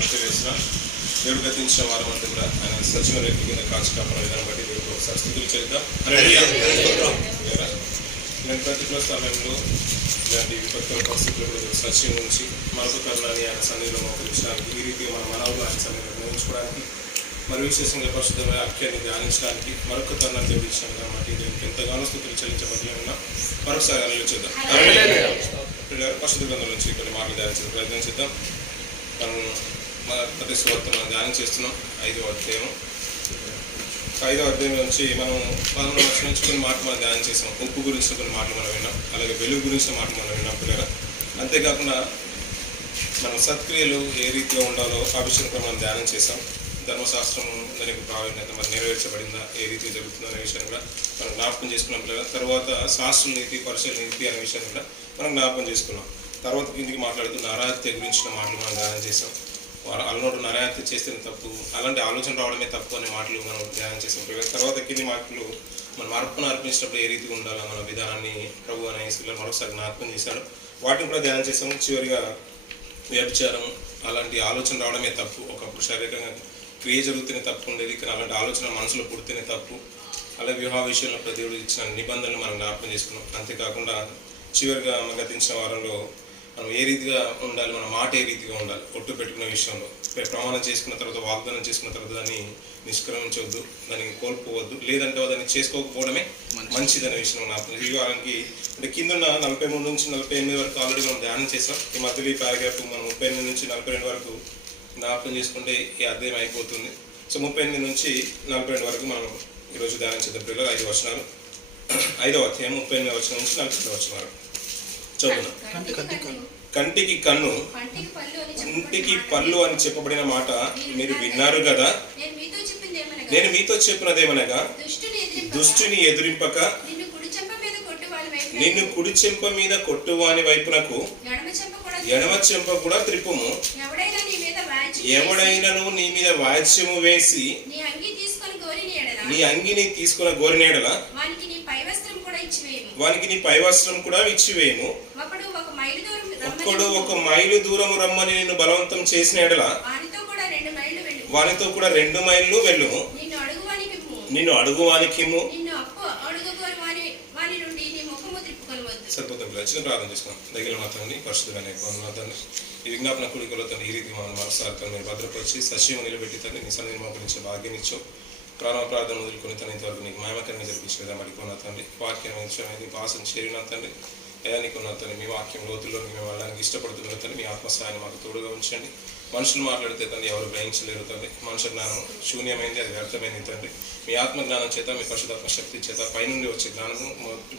తెలియజేసిన దేవుడు గతించిన వారం అంతా కూడా ఆయన సచివ రేపు కింద కాచి కాపాడే విధానం బట్టి దేవుడు ఒకసారి స్థుతులు చేద్దాం. నేను ప్రతికూల సమయంలో ఇలాంటి విపత్తుల పరిస్థితులు కూడా సచివం నుంచి మరొక కరుణాన్ని ఆయన సన్నిధిలో మోకరించడానికి, ఈ రీతిగా మన మనవులు ఆయన సన్నిధిలో నిర్వహించుకోవడానికి, మరి విశేషంగా పరిశుద్ధమైన వాక్యాన్ని ధ్యానించడానికి మరొక తరుణాన్ని దేవుడిచ్చాను కాబట్టి దేవునికి ఎంతగానో స్థుతులు చెల్లించబడి ఉన్నా మరొకసారి ఆలోచిద్దాం. పరిశుద్ధ గ్రంథం నుంచి కొన్ని మాటలు ధ్యానించే ప్రయత్నం చేద్దాం. మనం ప్రతి సువార్త మనం ధ్యానం చేస్తున్నాం. 5వ అధ్యాయం నుంచి మనం 11వ వచనం నుంచి కొన్ని మాటలు మనం ధ్యానం చేసాం. ఉప్పు గురించి కొన్ని మాటలు మనం విన్నాం, అలాగే వెలుగు గురించిన మాటలు మనం విన్నాం పిల్లరా. అంతేకాకుండా మనం సత్క్రియలు ఏ రీతిగా ఉండాలో ఆ విషయం కూడా మనం ధ్యానం చేసాం. ధర్మశాస్త్రం దానికి ప్రావీణ్యత మరి నెరవేర్చబడిందా, ఏ రీతి జరుగుతుందో అనే విషయాన్ని కూడా మనం జ్ఞాపకం చేసుకున్నాం పిల్లరా. తర్వాత శాస్త్ర నీతి, పరిశీలన నీతి అనే విషయాన్ని కూడా మనం జ్ఞాపకం చేసుకున్నాం. తర్వాత కిందికి మాట్లాడుతూ నరహత్య గురించిన మాటలు మనం ధ్యానం చేసాం. అలనోడు నరహత్య చేస్తేనే తప్పు, అలాంటి ఆలోచన రావడమే తప్పు అనే మాటలు మనం ధ్యానం చేసాం. తర్వాత కింది మాటలు మనం అర్పణ అర్పించినప్పుడు ఏ రీతిగా ఉండాలో మన విధానాన్ని ప్రభు అనే యేసులో మరొకసారి జ్ఞాపకం చేశాడు. వాటిని కూడా ధ్యానం చేసాము. చివరిగా వ్యభిచారం, అలాంటి ఆలోచన రావడమే తప్పు. ఒకప్పుడు శారీరకంగా క్రియ జరుగుతూనే తప్పు ఉండేది, కానీ అలాంటి ఆలోచన మనసులో పుడితేనే తప్పు. అలాగే వివాహ విషయంలో దేవుడు ఇచ్చిన నిబంధనలు మనం జ్ఞాపకం చేసుకున్నాం. అంతేకాకుండా చివరిగా గతించిన వారంలో మనం ఏ రీతిగా ఉండాలి, మన మాట ఏ రీతిగా ఉండాలి, ఒట్టు పెట్టుకునే విషయంలో ప్రమాణం చేసుకున్న తర్వాత, వాగ్దానం చేసుకున్న తర్వాత దాన్ని నిష్క్రమించవద్దు, దాన్ని కోల్పోవద్దు, లేదంటే దాన్ని చేసుకోకపోవడమే మంచిదనే విషయం జ్ఞాపకం. ఈ వారానికి అంటే కింద 43 నుంచి 48 వరకు ఆల్రెడీ మనం ధ్యానం చేసాం. ఈ మధ్యలో ఈ పారాగ్రాఫ్ మనం 38 నుంచి 42 వరకు జ్ఞాపకం చేసుకుంటే ఈ అధ్యాయం అయిపోతుంది. సో 38 నుంచి 42 వరకు మనం ఈరోజు ధ్యానం చేద్దాం పిల్లలు. 5 వచనాలు, 5వ అధ్యాయం 38 వచనం నుంచి 42 వచనం వరకు చదువుదాం. కంటికి కన్ను, కంటికి పళ్ళు అని చెప్పబడిన మాట మీరు విన్నారు కదా. నేను మీతో చెప్పినదేమనగా, దుష్టుని ఎదురింపక నిన్ను కుడి చెంప మీద కొట్టువాని వైపునకు ఎడమ చెంప కూడా త్రిప్పుము. ఎవడైనను నీ మీద వాయిద్యము వేసి నీ అంగిని తీసుకుని గోరినేడల వానికి నీ పై వస్త్రం కూడా ఇచ్చివేయము. ఒక్కడు 1 మైలు దూరము రమ్మని నిన్ను బలవంతం చేసిన ఎడల వానితో కూడా 2 మైళ్ళు వెళ్ళుము. నిన్ను అడుగువానికిమ్ము. సరిపోతుంది. చిన్న ప్రార్థన చేసుకున్నాం. దగ్గర మాత్రం పరిశుద్ధమైన మాత్రం ఈ విజ్ఞాపన కూడికలో తను ఈ రీతి మనం మరోసారి మీరు భద్రపరిచి సజీవం నిలబెట్టి తను నీ సన్నిధిని మోకరించే భాగ్యం ఇచ్చావు. ప్రార్థన వదులుకొని తన ఇంతవరకు నీకు మహిమకరంగా జరిపించలేదా మడికొన్న తండ్రి. వాక్యం అనేది భాషను చేరిన తండ్రి. అయానికున్న తండ్రి, మీ వాక్యం లోతుల్లో మేము వెళ్ళడానికి ఇష్టపడుతున్న తండ్రి. మీ ఆత్మస్థాయిని మాకు తోడుగా ఉంచండి. మనుషులు మాట్లాడితే తండ్రి ఎవరు గ్రహించలేరు తండ్రి. మనుషుల జ్ఞానం శూన్యమైంది, అది వ్యర్థమైంది తండ్రి. మీ ఆత్మ జ్ఞానం చేత, మీ పరిశుధాత్మ శక్తి చేత పైనుండి వచ్చే జ్ఞానము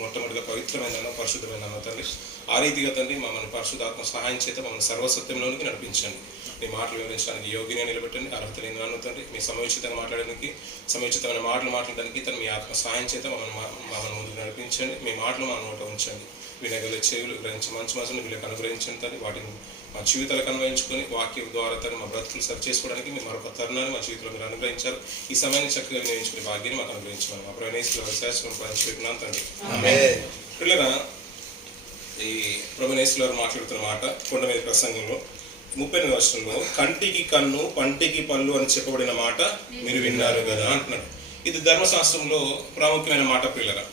మొట్టమొదటిగా పవిత్రమైన పరిశుద్ధమైన తండ్రి. ఆ రీతిగా తండ్రి మమ్మల్ని పరిశుధాత్మ సహాయం చేత మమ్మల్ని సర్వసత్యంలోనికి నడిపించండి. మీ మాటలు వివరించడానికి యోగిని నిలబెట్టండి. అర్హత లేని నన్ను తండ్రి. మీ సమయోచితంగా మాట్లాడడానికి, సమయోచితమైన మాటలు మాట్లాడడానికి తను మీ ఆత్మ సహాయం చేత మమ్మల్ని ముందుకు నడిపించండి. మీ మాటలు మా నోట ఉంచండి. వినగల చెవులు గ్రహించి మంచి మనసును వీళ్ళకి అనుగ్రహించండి తండ్రి. వాటిని మా జీవితాలకు అన్వయించుకొని వాక్యం ద్వారా తను మా బ్రతుకులు సరి చేసుకోవడానికి మీ మరొక తరుణాన్ని మా జీవితంలో మీరు అనుగ్రహించారు. ఈ సమయాన్ని చక్కగా వినియోగించుకునే భాగ్యాన్ని మాకు అనుగ్రహించారు. మా ప్రభునేశ్వర శాస్త్రం పంచిపెట్టినాం తండ్రి. పిల్లరా, ఈ ప్రభునేశ్వర మాట్లాడుతున్న మాట కొండ మీద ప్రసంగంలో 38వ వచనంలో కంటికి కన్ను, పంటికి పళ్ళు అని చెప్పబడిన మాట మీరు విన్నారు కదా అంటున్నాడు. ఇది ధర్మశాస్త్రంలో ప్రాముఖ్యమైన మాట పిల్లరా.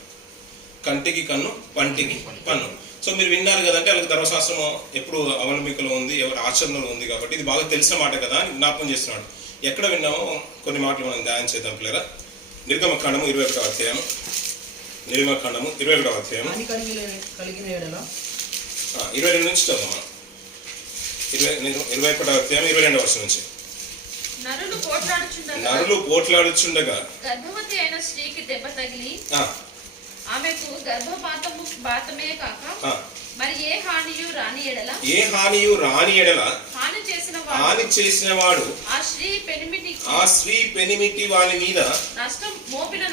కంటికి కన్ను, పంటికి పన్ను. సో మీరు విన్నారు కదంటే వాళ్ళకి ధర్మశాస్త్రం ఎప్పుడు అవలంబికలో ఉంది, ఎవరి ఆచరణలో ఉంది కాబట్టి ఇది బాగా తెలిసిన మాట కదా అని జ్ఞాపకం చేస్తున్నాడు. ఎక్కడ విన్నామో కొన్ని మాటలు మనం ధ్యానం చేద్దాం పిల్లరా. నిర్గమకాండము 21వ అధ్యాయం, నిర్గమకాండము 21వ అధ్యాయం 22 నుంచి చదువు మనం. 21వ అధ్యాయం 22వ వచనం నుంచి. నరులు పోట్లాడుచుండగా గర్భవతి అయిన స్త్రీకి దెబ్బ తగిలి ఆమెకు గర్భపాతమే కాక మరి ఏ హానియు రాని ఎడల హాని చేసిన వాడు ఆ స్త్రీ పెనిమిటి వాని మీద మోపిన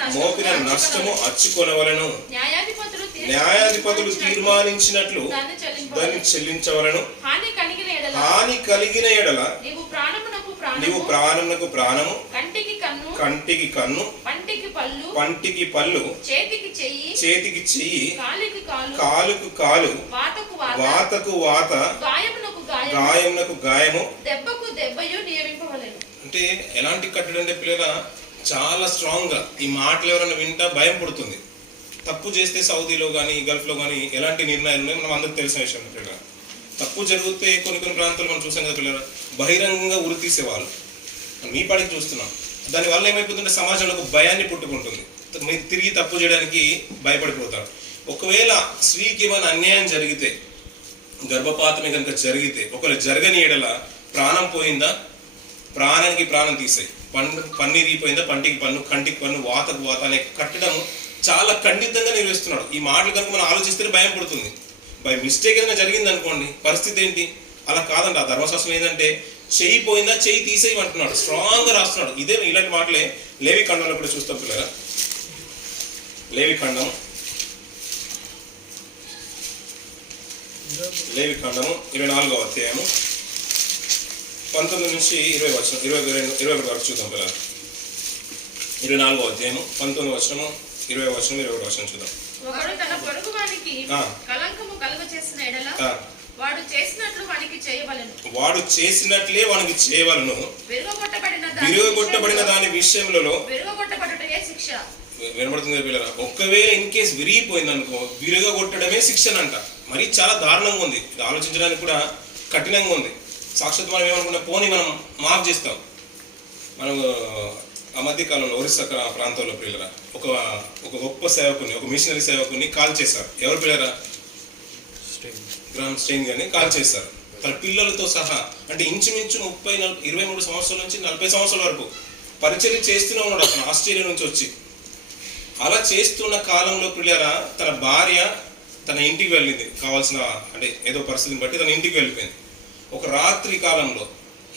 నష్టము అచ్చుకొనవలను. న్యాయాధిపతులు తీర్మానించినట్లు దాన్ని చెల్లించవలను. హాని కలిగిన ఎడల నీవు ప్రాణమునకు ప్రాణము, కంటికి కన్ను, పంటికి పళ్ళు, చేతికి చెయ్యి, కాలుకు కాలు, వాతకు వాత, గాయమునకు గాయము, దెబ్బకు అంటే ఎలాంటి కట్టడి అంటే పిల్లల చాలా స్ట్రాంగ్గా ఈ మాటలు ఎవరైనా వింటా భయం పుడుతుంది. తప్పు చేస్తే సౌదీలో కానీ గల్ఫ్లో కానీ ఎలాంటి నిర్ణయాలు ఉన్నాయో మనం అందరికి తెలిసిన విషయం పిల్లల. తప్పు జరిగితే కొన్ని ప్రాంతాలు మనం చూసాం కదా పిల్లల, బహిరంగంగా ఉరి తీసేవాళ్ళు. మీ పాడికి చూస్తున్నాం. దానివల్ల ఏమైపోతుంటే సమాజంలో ఒక భయాన్ని పుట్టుకుంటుంది. మీరు తిరిగి తప్పు చేయడానికి భయపడిపోతారు. ఒకవేళ స్త్రీకి ఏమైనా అన్యాయం జరిగితే, గర్భపాతమే కనుక జరిగితే, ఒకవేళ జరగని ఎడల ప్రాణం పోయిందా, ప్రాణానికి ప్రాణం తీసేయి, పన్ను ఇరిగిపోయిందా, పంటికి పన్ను, కంటికి పన్ను, వాతకు వాత అనే కట్టడం చాలా ఖండితంగా నిర్వహిస్తున్నాడు. ఈ మాటలు కనుక మనం ఆలోచిస్తే భయం పడుతుంది. బై మిస్టేక్ ఏదైనా జరిగింది అనుకోండి, పరిస్థితి ఏంటి? అలా కాదండి. ఆ ధర్మశాస్త్రం ఏంటంటే చెయ్యి పోయిందా చెయ్యి తీసేయమంటున్నాడు, స్ట్రాంగ్గా రాస్తున్నాడు. ఇలాంటి మాటలే లేవి ఖండంలో కూడా చూస్తాం పిల్లరా. లేవి ఖండము 24వ అధ్యాయము 19 నుంచి 20 వచనం 21 వరకు చూద్దాం పిల్లలు. 24వ అధ్యాయము 19 వచనము 20 వచనం 21 వచనం చూద్దాం. ఒకడు తన పొరుగువానికి కళంకము కలుగచేసిన ఎడల వాడు చేసినట్లే వానికి చేయవలెను. విరుగగొట్టబడిన దాని విషయంలో శిక్ష. వినబడుతుంది పిల్లరా. ఒక్కవేళ ఇన్ కేస్ విరిగిపోయింది అనుకో, విరుగగొట్టడమే శిక్షణ అంట. మరి చాలా దారుణంగా ఉంది. ఇది ఆలోచించడానికి కూడా కఠినంగా ఉంది. సాక్షాత్ మనం ఏమనుకున్నా పోనీ మనం మాఫ్ చేస్తాం. మనం ఆ మధ్యకాలంలో ఒరిస్సా ప్రాంతంలో పిల్లరా ఒక గొప్ప సేవకుని, ఒక మిషనరీ సేవకుని కాల్ చేశారు. ఎవరు పిల్లరా? గ్రామ్ స్టెయిన్ గారిని కాల్ చేశారు. తన పిల్లలతో సహా, అంటే ఇంచుమించు 23 సంవత్సరాల నుంచి 40 సంవత్సరాల వరకు పరిచర్య చేస్తూనే ఉన్నాడు అతను, ఆస్ట్రేలియా నుంచి వచ్చి. అలా చేస్తున్న కాలంలో పిల్లరా తన భార్య తన ఇంటికి వెళ్ళింది. కావాల్సిన అంటే ఏదో పరిస్థితిని బట్టి తన ఇంటికి వెళ్ళిపోయింది. ఒక రాత్రి కాలంలో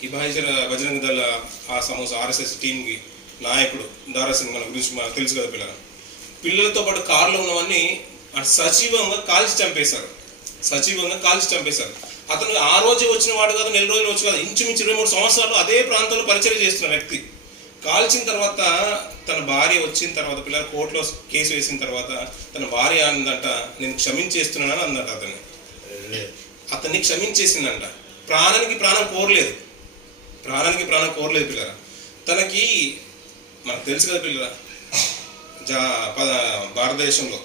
ఈ బజరంగ దళ ఆ RSS టీంకి నాయకుడు దారాసింగ్ మన గురించి మనకు తెలుసు కదా పిల్లలతో పాటు కారులో ఉన్నవన్నీ సజీవంగా కాల్చి చంపేశారు. అతను ఆ రోజే వచ్చిన వాడు కాదు, నెల రోజులు వచ్చి కాదు, ఇంచుమించు 23 సంవత్సరాలు అదే ప్రాంతంలో పరిచయం చేస్తున్న వ్యక్తి. కాల్చిన తర్వాత తన భార్య వచ్చిన తర్వాత పిల్లల కోర్టులో కేసు వేసిన తర్వాత తన భార్య అందంట, నేను క్షమించేస్తున్నానని అందట. అతన్ని క్షమించేసిందంట. ప్రాణానికి ప్రాణం కోరలేదు పిల్లరా. తనకి మనకు తెలుసు కదా పిల్లరా, భారతదేశంలో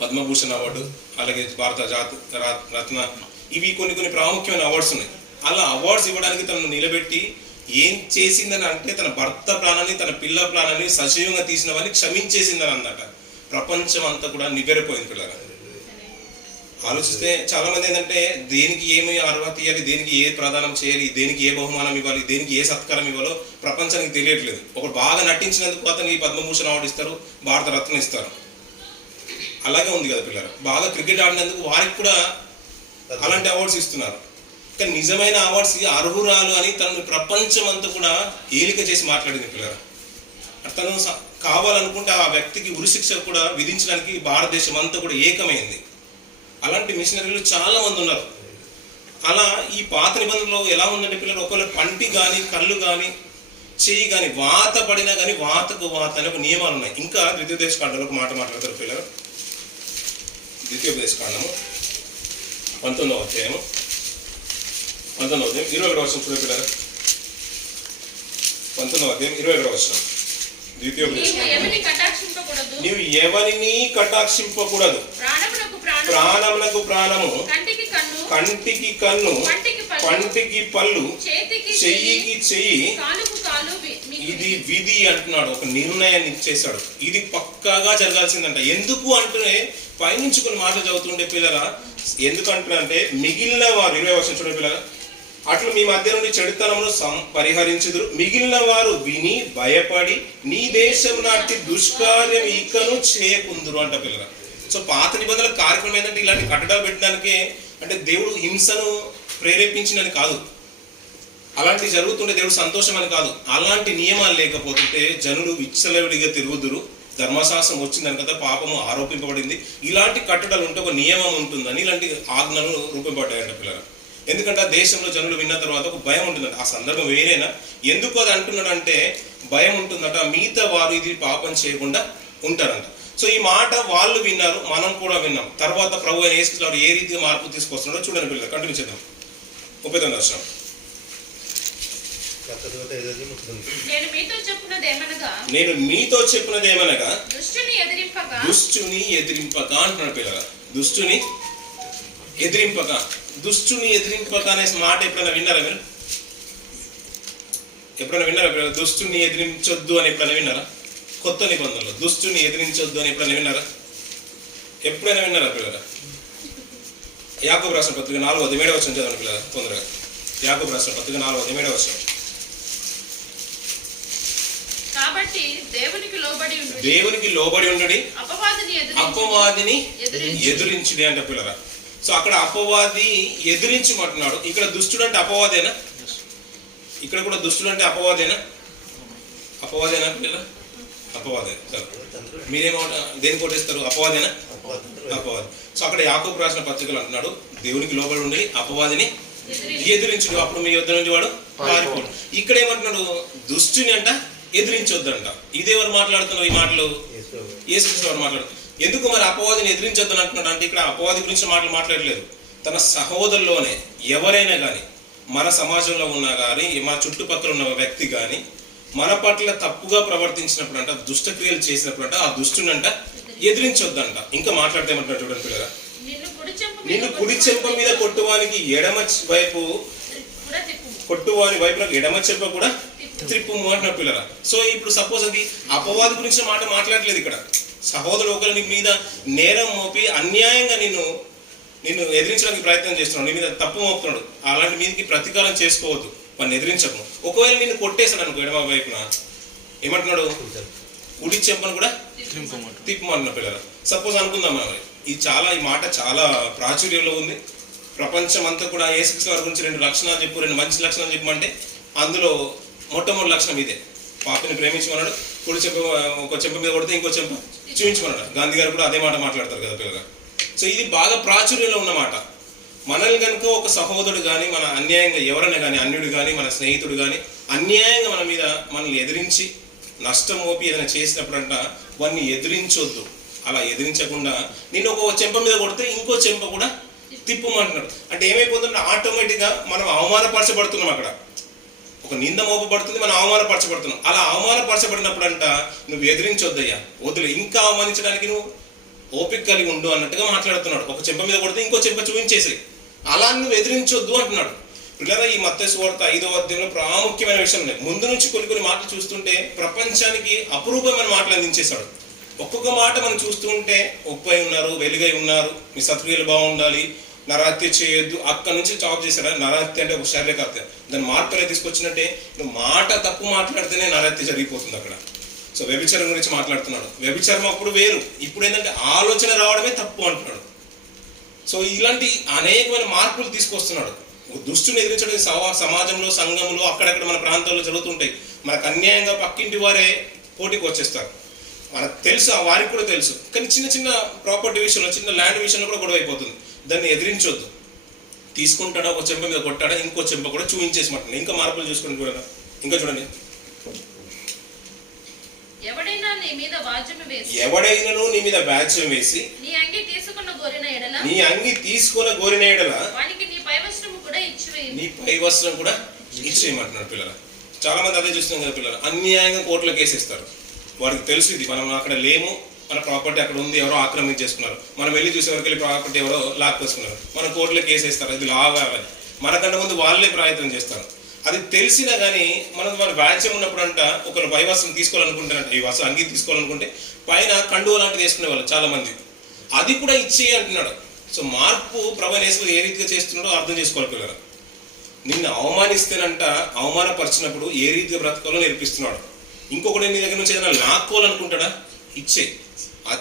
పద్మభూషణ్ అవార్డు, అలాగే భారత రత్న, ఇవి కొన్ని ప్రాముఖ్యమైన అవార్డ్స్ ఉన్నాయి. అలా అవార్డ్స్ ఇవ్వడానికి తనను నిలబెట్టి ఏం చేసిందని అంటే తన భర్త ప్రాణాన్ని, తన పిల్ల ప్రాణాన్ని సజీవంగా తీసిన వారిని క్షమించేసిందని అందట. ప్రపంచం అంతా కూడా నివ్వెరపోయింది పిల్లరా. ఆలోచిస్తే చాలా మంది ఏంటంటే దేనికి ఏమి అర్హత ఇవ్వాలి, దేనికి ఏ ప్రదానం చేయాలి, దేనికి ఏ బహుమానం ఇవ్వాలి, దేనికి ఏ సత్కారం ఇవ్వాలో ప్రపంచానికి తెలియట్లేదు. ఒకడు బాగా నటించినందుకు అతనికి పద్మభూషణ్ అవార్డు ఇస్తారు, భారత రత్న ఇస్తారు. అలాగే ఉంది కదా పిల్లలు. బాగా క్రికెట్ ఆడినందుకు వారికి కూడా అలాంటి అవార్డ్స్ ఇస్తున్నారు. కానీ నిజమైన అవార్డ్స్ అర్హురాలు అని తనను ప్రపంచం అంతా కూడా ఏలిక చేసి మాట్లాడింది పిల్లలు. తను కావాలనుకుంటే ఆ వ్యక్తికి ఉరిశిక్ష కూడా విధించడానికి భారతదేశం అంతా కూడా ఏకమైంది. అలాంటి మిషనరీలు చాలా మంది ఉన్నారు. అలా ఈ పాత నిబంధనలో ఎలా ఉందంటే పిల్లలు, ఒకవేళ పంటి కానీ కళ్ళు కానీ చెయ్యి కానీ వాత పడినా కానీ వాతకు వాత అనే ఒక నియమాలు ఉన్నాయి. ఇంకా ద్వితీయోపదేశకాండంలో ఒక మాట మాట్లాడతారు పిల్లలు. ద్వితీయోపదేశకాండము 19వ అధ్యాయము 21వ వచనం చూడండి పిల్లలు. 19వ అధ్యాయం 21వ వచనం. నీవు ఎవరిని కటాక్షింపకూడదు, ప్రాణమునకు ప్రాణము, కంటికి కన్ను, పంటికి పళ్ళు, చెయ్యికి చెయ్యి, ఇది విధి అంటున్నాడు. ఒక నిర్ణయాన్ని ఇచ్చేశాడు. ఇది పక్కాగా జరగాల్సిందంట. ఎందుకు అంటే పైనుంచుకుని మాటలు చదువుతుండే పిల్లరా, ఎందుకంటే మిగిలిన వారు 20వ వచనం చూడండి పిల్లరా, అట్లు మీ మధ్య నుండి చెడుతనమును పరిహరించుదురు, మిగిలిన వారు విని భయపడి నీ దేశం నాటి దుష్కార్యం ఇకను చేయకుందురు అంట పిల్లరా. సో పాత నిబంధనల కార్యక్రమం ఏంటంటే ఇలాంటి కట్టడాలు పెట్టడానికే, అంటే దేవుడు హింసను ప్రేరేపించిందని కాదు, అలాంటి జరుగుతుంటే దేవుడు సంతోషం అని కాదు. అలాంటి నియమాలు లేకపోతుంటే జనులు విచ్చలవిడిగా తిరుగుదురు. ధర్మశాస్త్రం వచ్చిందని కదా పాపము ఆరోపింపబడింది. ఇలాంటి కట్టడాలు ఉంటే ఒక నియమం ఉంటుందని ఇలాంటి ఆజ్ఞలు రూపొందబడ్డాయంట పిల్లరా. ఎందుకంటే ఆ దేశంలో జనులు విన్న తర్వాత ఒక భయం ఉంటుందంట. ఆ సందర్భం వేరేనా, ఎందుకు అది అంటున్నాడంటే భయం ఉంటుందట, మిగతా వారు ఇది పాపం చేయకుండా ఉంటారంట. సో ఈ మాట వాళ్ళు విన్నారు, మనం కూడా విన్నాం. తర్వాత ప్రభు అయిన యేసు క్రీస్తు ఏ రీతిగా మార్పు తీసుకొస్తున్నాడో చూడండి పిల్లలు. కంటిన్యూ చేద్దాం. 39వ వచనం. నేను మీతో చెప్పున్నదేమనగా దుష్టుని ఎదిరింపక అంటున్నాడు పిల్లల. దుష్టుని ఎదిరింపక అనే మాట ఎప్పుడైనా విన్నారా మీరు? ఎప్పుడైనా విన్నారా పిల్లల? దుష్టుని ఎదిరించొద్దు అని ఎప్పుడైనా విన్నారా? కొత్త నిబంధనలు దుష్టుని ఎదిరించొద్దు అని ఎప్పుడైనా విన్నారా? ఎప్పుడైనా విన్నారా పిల్లల? యాకోబు రాసిన పత్రిక 4:7 చదవండి పిల్లల తొందరగా. యాకోబు రాసిన పత్రిక 4:7. కాబట్టి దేవునికి లోబడి ఉండడి, అపవాదిని ఎదురించుడి అంట పిల్లరా. సో అక్కడ అపవాది ఎదిరించమంటున్నాడు. ఇక్కడ దుష్టుడు అంటే అపవాదేనా? ఇక్కడ కూడా దుష్టుడు అంటే అపవాదేనా పిల్లరా? అపవాదే. మీరేమో దేని కొట్టేస్తారు? అపవాదేనా? అపవాది. సో అక్కడ యాకోబు రాసిన పత్రికలు అంటున్నాడు దేవునికి లోబడి ఉండి అపవాదిని ఎదిరించుడు, అప్పుడు మీ యుద్ధ నుంచి వాడు పారిపోడు. ఇక్కడ ఏమంటున్నాడు? దుష్టుని అంట ఎదిరించొద్దంట. ఇదేవారు మాట్లాడుతున్నారు ఈ మాటలు? యేసుక్రీస్తు వారు మాట్లాడుతున్నారు. ఎందుకు మరి అపవాదిని ఎదిరించొద్దని అంటున్నాడు అంటే ఇక్కడ అపవాది గురించి మాట్లాడలేదు. తన సహోదరులోనే ఎవరైనా కానీ, మన సమాజంలో ఉన్నా కానీ, మన చుట్టుపక్కల ఉన్న వ్యక్తి కానీ మన పట్ల తప్పుగా ప్రవర్తించినప్పుడు అంట, దుష్టక్రియలు చేసినప్పుడు అంట, ఆ దుష్టుని అంట ఎదిరించొద్దంట. ఇంకా మాట్లాడితే ఏమంటారు చూడండి పిల్లరా, నిన్ను కుడి చెంప మీద కొట్టువానికి ఎడమ వైపు ఎడమ చెంప కూడా త్రిప్పుము అంటున్నారు పిల్లరా. సో ఇప్పుడు సపోజ్ అది అపవాది గురించి మాట్లాడలేదు ఇక్కడ. సహోదరుడు ఒకరు నీ మీద నేరం మోపి అన్యాయంగా నిన్ను ఎదిరించడానికి ప్రయత్నం చేస్తున్నాడు, నీ మీద తప్పు మోపుతున్నాడు. అలాంటి మీదకి ప్రతీకారం చేసుకోవద్దు, వాడిని ఎదిరించకు. ఒకవేళ నిన్ను కొట్టేశాడు అనుకో ఎడమ వైపున, ఏమంటున్నాడు? కుడి చెంపను కూడా తిప్పమంటున్నా పిల్లలు. సపోజ్ అనుకుందాం మనం, ఈ మాట చాలా ప్రాచుర్యంలో ఉంది. ప్రపంచం అంతా కూడా యేసుక్రీస్తు వారి గురించి 2 లక్షణాలు చెప్పు, 2 మంచి లక్షణాలు చెప్పమంటే అందులో మొట్టమొదటి లక్షణం ఇదే. పాపని ప్రేమించమన్నాడు, కుడి చెంప ఒక చెంప మీద కొడితే ఇంకో చెంప చూపించమన్నాడు. గాంధీ గారు కూడా అదే మాట మాట్లాడతారు కదా పిల్లగా. సో ఇది బాగా ప్రాచుర్యంలో ఉన్నమాట. మనల్ని కనుక ఒక సహోదరుడు కానీ, మన అన్యాయంగా ఎవరైనా కానీ, అన్యుడు కానీ, మన స్నేహితుడు కానీ అన్యాయంగా మన మీద మనల్ని ఎదిరించి నష్టం మోపి ఏదైనా చేసినప్పుడంట వాడిని ఎదిరించొద్దు. అలా ఎదిరించకుండా నిన్ను ఒక చెంప మీద కొడితే ఇంకో చెంప కూడా తిప్పమంటున్నాడు. అంటే ఏమైపోతుందంటే ఆటోమేటిక్గా మనం అవమానపరచబడుతున్నాం. అక్కడ ఒక నింద మోపబడుతుంది, మనం అవమానపరచబడుతున్నాం. అలా అవమానపరచబడినప్పుడు అంట నువ్వు ఎదిరించొద్దయ్యా, వదిలే, ఇంకా అవమానించడానికి నువ్వు ఓపిక కలిగి ఉండు అన్నట్టుగా మాట్లాడుతున్నాడు. ఒక చెంప మీద కొడితే ఇంకో చెంప చూపించేసి అలా నువ్వు ఎదిరించొద్దు అంటున్నాడు. పిల్లరా, ఈ మత్తయి సువార్త 5వ అధ్యాయంలో ప్రాముఖ్యమైన విషయం ఉన్నాయి. ముందు నుంచి కొన్ని మాటలు చూస్తుంటే ప్రపంచానికి అపురూపమైన మాటలు అందించేశాడు. ఒక్కొక్క మాట మనం చూస్తూ ఉంటే ఉప్పై ఉన్నారు, వెలుగై ఉన్నారు, మీ సత్క్రియలు బాగుండాలి, నరహత్య చేయొద్దు, అక్కడ నుంచి చాప్ చేశాడు. నరహత్య అంటే ఒక శారీరక హత్య, దాన్ని మార్పులో తీసుకొచ్చినట్టే నువ్వు మాట తప్పు మాట్లాడితేనే నరహత్య జరిగిపోతుంది అక్కడ. సో వ్యభిచారం గురించి మాట్లాడుతున్నాడు. వ్యభిచారం అప్పుడు వేరు, ఇప్పుడు ఏంటంటే ఆలోచన రావడమే తప్పు అంటున్నాడు. సో ఇలాంటి అనేకమైన మార్పులు తీసుకొస్తున్నాడు. దుష్టుని ఎదిరించడం సమాజంలో, సంఘంలో, అక్కడక్కడ మన ప్రాంతాల్లో జరుగుతుంటాయి. మనకు అన్యాయంగా పక్కింటి వారే పోటీకి వచ్చేస్తారు. మనకు తెలుసు, వారికి కూడా తెలుసు. కానీ చిన్న చిన్న ప్రాపర్టీ విషయంలో, చిన్న ల్యాండ్ విషయంలో కూడా గొడవ అయిపోతుంది. దాన్ని ఎదిరించొద్దు. తీసుకుంటాడా, ఒక చెంప మీద కొట్టాడా, ఇంకో చెంప కూడా చూపించేసినట్టు. ఇంకా మార్పులు చూసుకోండి కూడా. ఇంకా చూడండి, ఎవడైనను నీ మీద వ్యాజ్యం వేసి నీ అంగి తీసుకున్న గోరిన ఎడల నీ పై వస్త్రం కూడా ఇచ్చేయమంటున్నాడు పిల్లలు. చాలా మంది అదే చూస్తున్నాం కదా పిల్లలు, అన్యాయంగా కోర్టులో కేసేస్తారు. వాడికి తెలుసు ఇది మనం అక్కడ లేము, మన ప్రాపర్టీ అక్కడ ఉంది, ఎవరో ఆక్రమించేసుకున్నారు. మనం వెళ్ళి చూసేవరకు వెళ్ళి ప్రాపర్టీ ఎవరో లాక్కొసుకున్నారు, మన కోర్టులో కేసేస్తారు. అది లా కావాలి, మనకంటే ముందు వాళ్ళే ప్రయత్నం చేస్తారు. అది తెలిసినా కానీ మనం వాళ్ళ వ్యాజ్యం ఉన్నప్పుడు అంట ఒకరు పై వస్త్రం తీసుకోవాలనుకుంటారంట, ఈ వస్త్రం అంగీ తీసుకోవాలనుకుంటే పైన కండువ లాంటిది వేసుకునే వాళ్ళు చాలా మంది. అది కూడా ఇచ్చేయి అంటున్నాడు. సో మార్పు ప్రభువైన యేసు ఏ రీతిగా చేస్తున్నాడో అర్థం చేసుకోవాలి పిల్లలు. నిన్ను అవమానిస్తేనంట, అవమానపరిచినప్పుడు ఏ రీతిగా బ్రతకాలో నేర్పిస్తున్నాడు. ఇంకొకటి నీ దగ్గర నుంచి ఏదైనా లాక్కోవాలనుకుంటాడా, ఇచ్చే.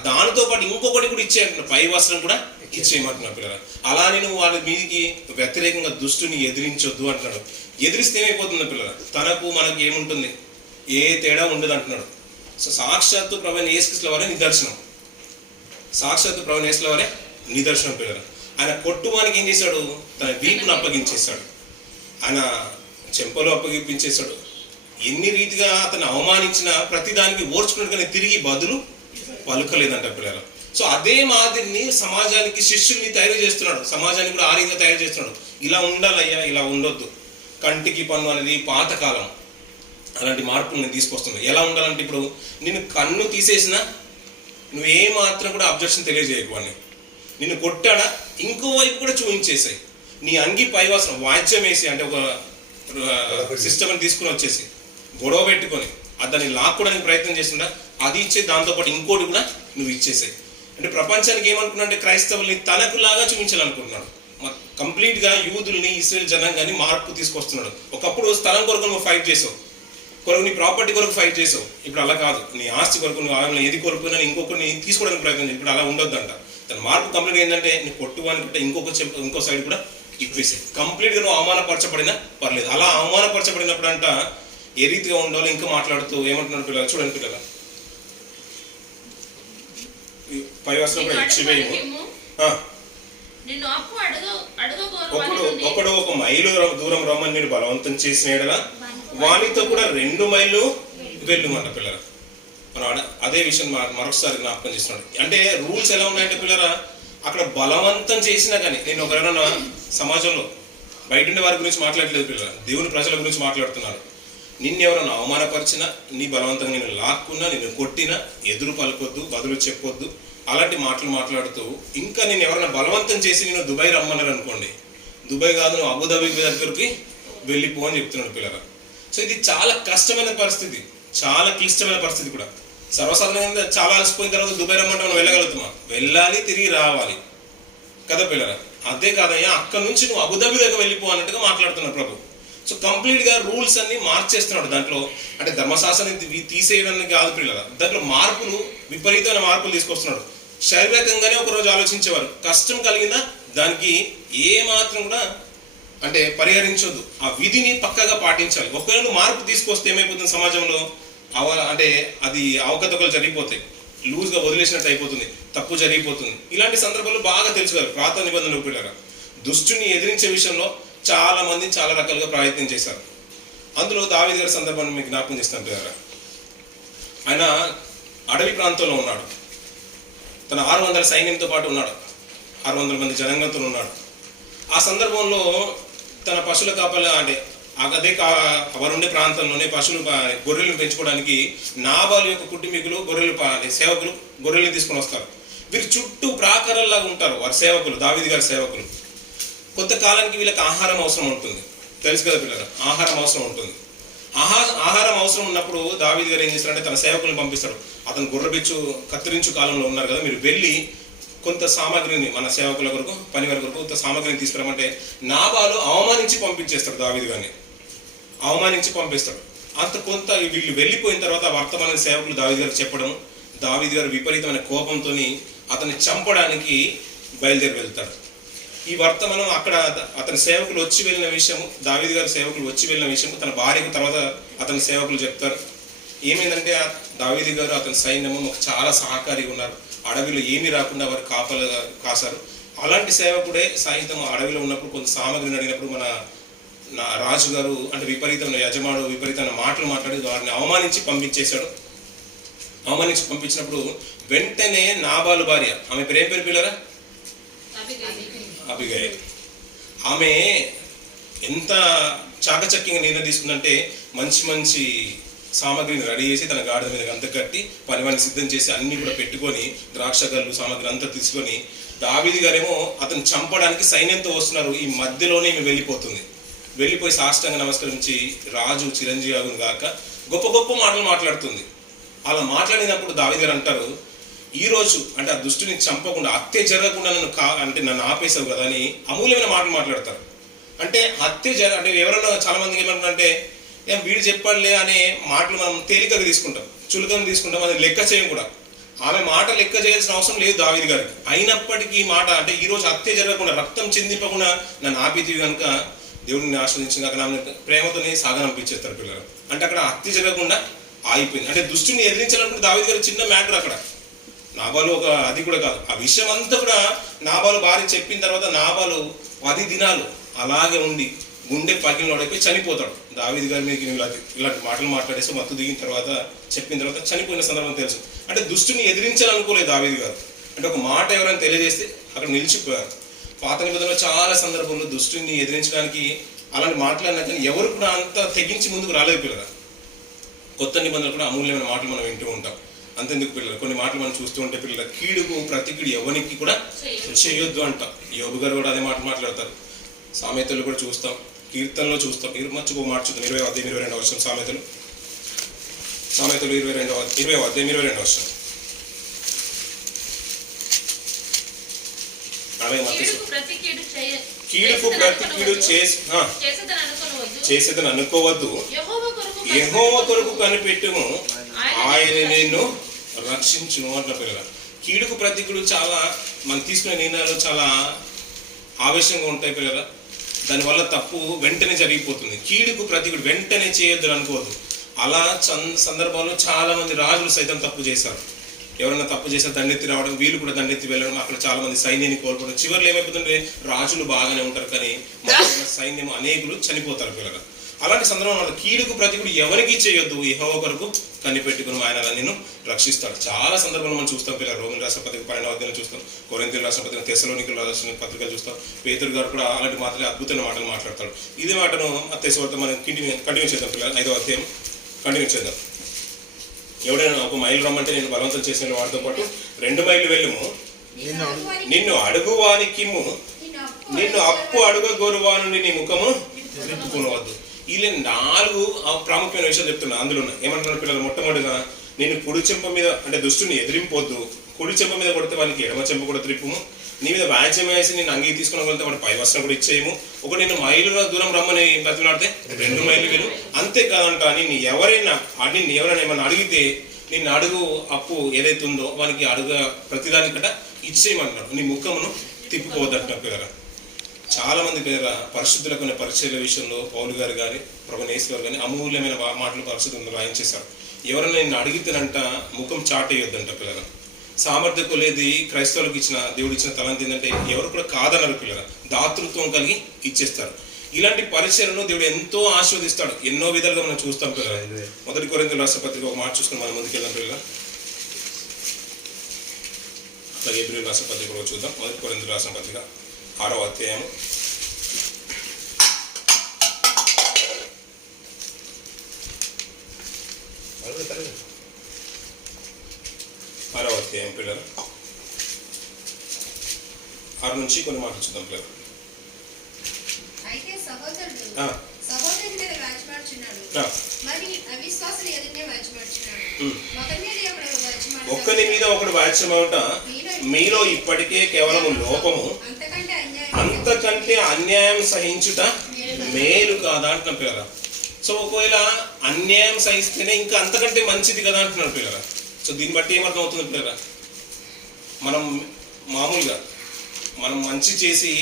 దానితో పాటు ఇంకొకటి కూడా ఇచ్చే అంటున్నాడు, పై వస్త్రం కూడా ఇచ్చేయమంటున్నాడు పిల్లలు. అలా నేను వాళ్ళ మీదికి వ్యతిరేకంగా దుష్టుని ఎదిరించొద్దు అంటున్నాడు. ఎదిరిస్తే ఏమైపోతుంది పిల్లలు, తనకు మనకు ఏముంటుంది, ఏ తేడా ఉండదు అంటున్నాడు. సో సాక్షాత్తు ప్రభువైన యేసుక్రీస్తు వారే నిదర్శనం, సాక్షాత్తు ప్రభువైన యేసు వారే నిదర్శనం పిల్లలు. ఆయన కొట్టువానికి ఏం చేశాడు, తన వీపును అప్పగించేశాడు, ఆయన చెంపలు అప్పగించేశాడు. ఎన్ని రీతిగా అతను అవమానించిన ప్రతిదానికి ఓర్చుకున్నట్టుగానే తిరిగి బదులు పలుకలేదంట పిల్లలు. సో అదే మాదిరిని సమాజానికి శిష్యుల్ని తయారు చేస్తున్నాడు, సమాజానికి కూడా ఆ రీతిగా తయారు చేస్తున్నాడు. ఇలా ఉండాలయ్యా, ఇలా ఉండొద్దు. కంటికి పన్ను అనేది పాతకాలం, అలాంటి మార్పులు నేను తీసుకొస్తున్నాను. ఎలా ఉండాలంటే ఇప్పుడు నేను కన్ను తీసేసినా నువ్వు ఏ మాత్రం కూడా అబ్జెక్షన్ తెలియజేయకు అని. నిన్ను కొట్టాడా ఇంకో వైపు కూడా చూపించేసాయి. నీ అంగి పైవాసన వాద్యం వేసి అంటే ఒక సిస్టమ్ని తీసుకుని వచ్చేసి గొడవ పెట్టుకొని దాన్ని లాక్కోవడానికి ప్రయత్నం చేస్తుందా అది ఇచ్చే, దాంతోపాటు ఇంకోటి కూడా నువ్వు ఇచ్చేసాయి. అంటే ప్రపంచానికి ఏమనుకున్నా అంటే క్రైస్తవుల్ని తనకులాగా చూపించాలనుకుంటున్నాడు. కంప్లీట్గా యూదుల్ని ఇస్రాయేల్ జనాంగాన్ని మార్పు తీసుకొస్తున్నాడు. ఒకప్పుడు స్థలం కొరకు నువ్వు ఫైట్ చేసావు, కొరకు నీ ప్రాపర్టీ కొరకు ఫైట్ చేసావు. ఇప్పుడు అలా కాదు. నీ ఆస్తి కొరకు నువ్వు ఆమె ఏది కొరకు ఇంకొకరిని తీసుకోవడానికి ప్రయత్నం చేసి ఇప్పుడు అలా ఉండొద్దంట. తన మార్పు కంప్లీట్ ఏంటంటే నువ్వు కొట్టువానికి ఇంకో సైడ్ కూడా ఇప్పేసాయి. కంప్లీట్గా నువ్వు అవమానపరచబడినా పర్లేదు. అలా అవమానపరచబడినప్పుడు అంట ఏ రీతిగా ఉండాలో ఇంకా మాట్లాడుతూ ఏమంటున్నాడు పిల్లలు చూడండి. పిల్లలు పై వర్షం కూడా ఇచ్చివేయము. ఒకడు ఒక మైలు దూరం రమ్మని నేను బలవంతం చేసిన ఎడల వానితో కూడా 2 మైళ్ళు వెళ్ళుమంట పిల్లల. మనం అదే విషయం మరొకసారి జ్ఞాపకం చేస్తున్నాడు. అంటే రూల్స్ ఎలా ఉన్నాయంటే పిల్లల, అక్కడ బలవంతం చేసినా కానీ, నేను ఒకరైనా సమాజంలో బయట ఉండే వారి గురించి మాట్లాడలేదు పిల్లల, దేవుని ప్రజల గురించి మాట్లాడుతున్నాను. నిన్ను ఎవరైనా అవమానపరిచినా, నీ బలవంతంగా నేను లాక్కున్నా, నిన్ను కొట్టినా ఎదురు పలకొద్దు, బదులు చెప్పొద్దు. అలాంటి మాటలు మాట్లాడుతూ ఇంకా నేను ఎవరైనా బలవంతం చేసి నేను దుబాయ్ రమ్మన్నారు అనుకోండి, దుబాయ్ కాదు నువ్వు అబుదాబి దగ్గరికి వెళ్ళిపో అని చెప్తున్నాడు పిల్లల. సో ఇది చాలా కష్టమైన పరిస్థితి, చాలా క్లిష్టమైన పరిస్థితి కూడా. సర్వసాధారణంగా చాలా అలసిపోయిన తర్వాత దుబాయ్ రమ్మంటే మనం వెళ్ళగలుగుతామా? వెళ్ళాలి, తిరిగి రావాలి కదా పిల్లల. అదే కాదయ్యా, అక్కడ నుంచి నువ్వు అబుదాబి దగ్గర వెళ్ళిపో అన్నట్టుగా మాట్లాడుతున్నాడు ప్రభు. సో కంప్లీట్గా రూల్స్ అన్ని మార్చేస్తున్నాడు దాంట్లో. అంటే ధర్మశాస్త్రాన్ని తీసేయడానికి కాదు పిల్లల, దాంట్లో మార్పులు, విపరీతమైన మార్పులు తీసుకొస్తున్నాడు. శారీరకంగానే ఒకరోజు ఆలోచించేవారు, కష్టం కలిగిందా దానికి ఏ మాత్రం కూడా అంటే పరిహరించొద్దు, ఆ విధిని పక్కగా పాటించాలి. ఒకవేళ మార్పు తీసుకొస్తే ఏమైపోతుంది సమాజంలో అంటే అది అవకతవకలు జరిగిపోతాయి, లూజ్గా వదిలేసినట్టు అయిపోతుంది, తప్పు జరిగిపోతుంది. ఇలాంటి సందర్భాలు బాగా తెలుసు కదా పాత నిబంధనలు పిల్లగా. దుష్టుని ఎదిరించే విషయంలో చాలా మంది చాలా రకాలుగా ప్రయత్నం చేశారు. అందులో దావీదు గారి సందర్భాన్ని మీకు జ్ఞాపకం చేస్తాను పిల్లగా. ఆయన అడవి ప్రాంతంలో ఉన్నాడు, తన 600 సైన్యంతో పాటు ఉన్నాడు, 600 మంది జనాంగంతో ఉన్నాడు. ఆ సందర్భంలో తన పశువుల కాపల అంటే అదే వారుండే ప్రాంతంలోనే పశువులు గొర్రెలను పెంచుకోవడానికి నాబాలు యొక్క కుటుంబీకులు గొర్రెలు సేవకులు గొర్రెల్ని తీసుకొని వస్తారు. వీరు చుట్టూ ప్రాకారాల్లాగా ఉంటారు వారి సేవకులు, దావీదు గారి సేవకులు. కొంతకాలానికి వీళ్ళకి ఆహారం అవసరం ఉంటుంది, తెలుసు కదా పిల్లలు, ఆహారం అవసరం ఉంటుంది. ఆహారం అవసరం ఉన్నప్పుడు దావీదు గారు ఏం చేస్తారంటే తన సేవకులను పంపిస్తాడు. అతను గుర్రబిచ్చు కత్తిరించు కాలంలో ఉన్నారు కదా, మీరు వెళ్ళి కొంత సామాగ్రిని మన సేవకుల కొరకు పనివారి కొరకు కొంత సామాగ్రిని తీసుకురామంటే నాబాలు అవమానించి పంపించేస్తాడు దావీదు గారిని, అవమానించి పంపిస్తాడు. అంత కొంత వీళ్ళు వెళ్ళిపోయిన తర్వాత వర్తమాన సేవకులు దావీదు గారికి చెప్పడం, దావీదు గారు విపరీతమైన కోపంతో అతన్ని చంపడానికి బయలుదేరి వెళ్తాడు. ఈ వర్తమానం అక్కడ అతని సేవకులు వచ్చి వెళ్ళిన విషయము, దావీదు గారి సేవకులు వచ్చి వెళ్ళిన విషయము తన భార్యకు తర్వాత అతని సేవకులు చెప్తారు. ఏమైందంటే దావీదు గారు అతని సైన్యము మాకు చాలా సహకారిగా ఉన్నారు, అడవిలో ఏమీ రాకుండా వారు కాసారు. అలాంటి సేవకుడే సైతం అడవిలో ఉన్నప్పుడు కొంత సామాగ్రిని అడిగినప్పుడు మన రాజు గారు అంటే విపరీతమైన యజమాడు విపరీతమైన మాటలు మాట్లాడి వారిని అవమానించి పంపించేశాడు. అవమానించి పంపించినప్పుడు వెంటనే నాబాలు భార్య, ఆమె పేరు ఏం పేరు పిల్లరా? అబిగయల్. ఆమె ఎంత చాకచక్యంగా నిర్ణయం తీసుకుందంటే మంచి మంచి సామాగ్రిని రెడీ చేసి తన గాడిద మీద అంత కట్టి పనివాడిని సిద్ధం చేసి అన్ని కూడా పెట్టుకొని ద్రాక్ష గల్లు సామాగ్రి అంతా తీసుకొని, దావీదు గారేమో అతను చంపడానికి సైన్యంతో వస్తున్నారు. ఈ మధ్యలోనే ఈమె వెళ్ళిపోతుంది. వెళ్ళిపోయి సాష్టాంగ నమస్కరించి రాజు చిరంజీవి అగును గాక గొప్ప గొప్ప మాటలు మాట్లాడుతుంది. అలా మాట్లాడినప్పుడు దావీదు గారు అంటారు, ఈ రోజు అంటే ఆ దుష్టుని చంపకుండా హత్య జరగకుండా నన్ను ఆపేసావు కదా అని అమూల్యమైన మాటలు మాట్లాడతారు. అంటే హత్య అంటే ఎవరన్నా చాలా మందికి ఏమంటారంటే వీడు చెప్పాడులే అనే మాటలు మనం తేలికగా తీసుకుంటాం, చులకగా తీసుకుంటాం, అది లెక్క చేయం కూడా. ఆమె మాట లెక్క చేయాల్సిన అవసరం లేదు దావీదు గారికి. అయినప్పటికీ ఈ మాట అంటే ఈ రోజు హత్య జరగకుండా రక్తం చిందింపకుండా నన్ను ఆపితివి కనుక దేవుడిని ఆశ్రయించిన కాక నా ప్రేమతోనే సాగనంపించేస్తారు పిల్లలు. అంటే అక్కడ హత్య జరగకుండా ఆగిపోయింది. అంటే దుష్టుని ఎదిరించాలనుకుంటే దావీదు గారి చిన్న మ్యాటర్ అక్కడ. నాబాలు అది కూడా కాదు, ఆ విషయం అంతా కూడా నాబాలు భార్య చెప్పిన తర్వాత నాబాలు 10 దినాలు అలాగే ఉండి గుండె పగిలినోడైపోయి చనిపోతాడు. దావీదు గారి మీదకి ఇలాంటి మాటలు మాట్లాడేసి మత్తు దిగిన తర్వాత చెప్పిన తర్వాత చనిపోయిన సందర్భం తెలుసు. అంటే దుష్టుని ఎదిరించాలనుకోలేదు దావీదు గారు. అంటే ఒక మాట ఎవరైనా తెలియజేస్తే అక్కడ నిలిచిపోయారు. పాత నిబంధనలో చాలా సందర్భంలో దుష్టుని ఎదిరించడానికి అలాంటి మాట్లాడినా కానీ ఎవరు కూడా అంత తెగించి ముందుకు రాలేదు పిల్లలు. కొత్త నిబంధనలు కూడా అమూల్యమైన మాటలు మనం వింటూ ఉంటాం. అంతెందుకు పిల్లలు, కొన్ని మాటలు మనం చూస్తూ ఉంటే పిల్లల కీడుకు ప్రతికీడు ఎవరికి కూడా చేయొద్దు అంట. యోబు గారు కూడా అదే మాట మాట్లాడతారు. సామెతలు కూడా చూస్తాం, కీర్తనలో చూస్తాం. మర్చిపో మాట చూద్దాం. 20-22 సామెతలు 20-22 కీడుకు ప్రతికీడు చేసేదని అనుకోవద్దు. యెహోవా కొరకు కనిపెట్టుము, ఆయన నిన్ను రక్షించును అంటున్న పిల్లల. కీడుకు ప్రతికీడు చాలా మనం తీసుకునే నిర్ణయాలు చాలా ఆవేశంగా ఉంటాయి పిల్లల. దానివల్ల తప్పు వెంటనే జరిగిపోతుంది. కీడుకు ప్రతికీడు వెంటనే చేయొద్దు అనుకోవద్దు. అలా సందర్భంలో చాలా మంది రాజులు సైతం తప్పు చేశారు. ఎవరైనా తప్పు చేస్తే దండెత్తి రావడం, వీళ్ళు కూడా దండెత్తి వెళ్ళడం, అక్కడ చాలా మంది సైన్యాన్ని కోల్పోవడం. చివరిలో ఏమైపోతుంటే రాజులు బాగానే ఉంటారు కానీ సైన్యం అనేకులు చనిపోతారు పిల్లలు. అలాంటి సందర్భంలో మన కీడుకు ప్రతికూడు ఎవరికి చేయొద్దు, యెహోవా కొరకు కనిపెట్టుకుని ఆయన నిన్ను రక్షిస్తాడు. చాలా సందర్భాలు మనం చూస్తాం పిల్లలు. రోమన్ రాష్ట్ర పత్రిక 12వ అధ్యాయం చూస్తాం, కొరింథీయుల రాష్ట్ర పత్రిక, తెస్సలోనికల రాష్ట్ర పత్రికలు చూస్తాం. పేతురు గారు కూడా అలాంటి మాటలు అద్భుతమైన మాటలు మాట్లాడతాడు. ఇదే మాటను మత్తయి సువార్త మనం కంటిన్యూ చేద్దాం పిల్లలు. 5వ అధ్యాయం కంటిన్యూ చేద్దాం. ఎవడైనా 1 మైలు రమ్మంటే నేను బలవంతం చేసిన వాడితో పాటు 2 మైళ్ళు వెళ్ళము, నిన్ను అడుగువానికిమ్ము, నిన్ను అప్పు అడుగగోరువా నుండి నీ ముఖము తిప్పుకొనవద్దు. ఇలా 4 ప్రాముఖ్యమైన విషయాలు చెప్తున్నా. అందులో ఏమంటున్నారు పిల్లలు, మొట్టమొదటిగా నేను కుడి చెంప మీద అంటే దుష్టుని ఎదిరింపొద్దు. కుడి చెంప మీద కొడితే వానికి ఎడమ చెంప కూడా త్రిప్పుము. నీ మీద వ్యాజ్యం వేసి నేను అంగీ తీసుకుని వెళ్తే వాడు పై వస్త్రం కూడా ఇచ్చేయము. ఒక నేను మైలుల దూరం రమ్మని బతిలాడితే 2 మైళ్ళు వెళ్ళు. అంతేకాదంట నిన్ను ఎవరైనా ఏమన్నా అడిగితే నిన్ను అడుగు అప్పు ఏదైతే ఉందో వానికి అడుగు ప్రతిదానికట ఇచ్చేయమంటాడు. నీ ముఖమును తిప్పిపోవద్దంట పిల్లరా. చాలా మంది పిల్లల పరిశుద్ధుల కొన్ని పరిచయాల విషయంలో పౌలు గారు కానీ ప్రభు యేసు గారు కానీ అమూల్యమైన మాటలు పరిశుద్ధంగా రాయించేశారు. ఎవరైనా నిన్ను అడిగితేనంట ముఖం చాటేయొద్దంట పిల్లల. సామర్థ్యం లేదు క్రైస్తవులకు ఇచ్చిన దేవుడు ఇచ్చిన తలంతి ఏంటంటే ఎవరు కూడా కాదన్నారు పిల్లల. దాతృత్వం కలిగి ఇచ్చేస్తారు. ఇలాంటి పరిచయాలను దేవుడు ఎంతో ఆస్వాదిస్తాడు. ఎన్నో విధాలుగా మనం చూస్తాం పిల్లల. 1 కొరింథీయుల రాష్ట్ర పత్రిక ఒక మాట చూసుకుని మనం ముందుకెళ్దాం పిల్లల. అలాగే హెబ్రీయుల రాష్ట్ర పత్రిక కూడా చూద్దాం. 1 కొరింథీయుల రాష్ట్ర పత్రిక 6వ అధ్యాయం 6వ అధ్యాయం పిల్లలు 6 నుంచి కొన్ని మాటలు చూద్దాం పిల్లలు. అయితే సహోదరుడు సహోదరుని మీద వాజ్మాడుచున్నాడు, మరి అవిశ్వాసులు ఎదురునే వాజ్మాడుచున్నాడు. ఒక్కని మీద ఒకడు వాచ్యమవుట మీలో ఇప్పటికే కేవలం లోపము, అంతకంటే అన్యాయం సహించుట మేలు కాదా అంటున్నాం పిల్లల. సో ఒకవేళ అన్యాయం సహిస్తేనే ఇంకా అంతకంటే మంచిది కదా అంటున్నాడు పిల్లల. సో దీన్ని బట్టి ఏమర్థం అవుతుంది పిల్లల, మనం మామూలుగా మనం మంచి చేసి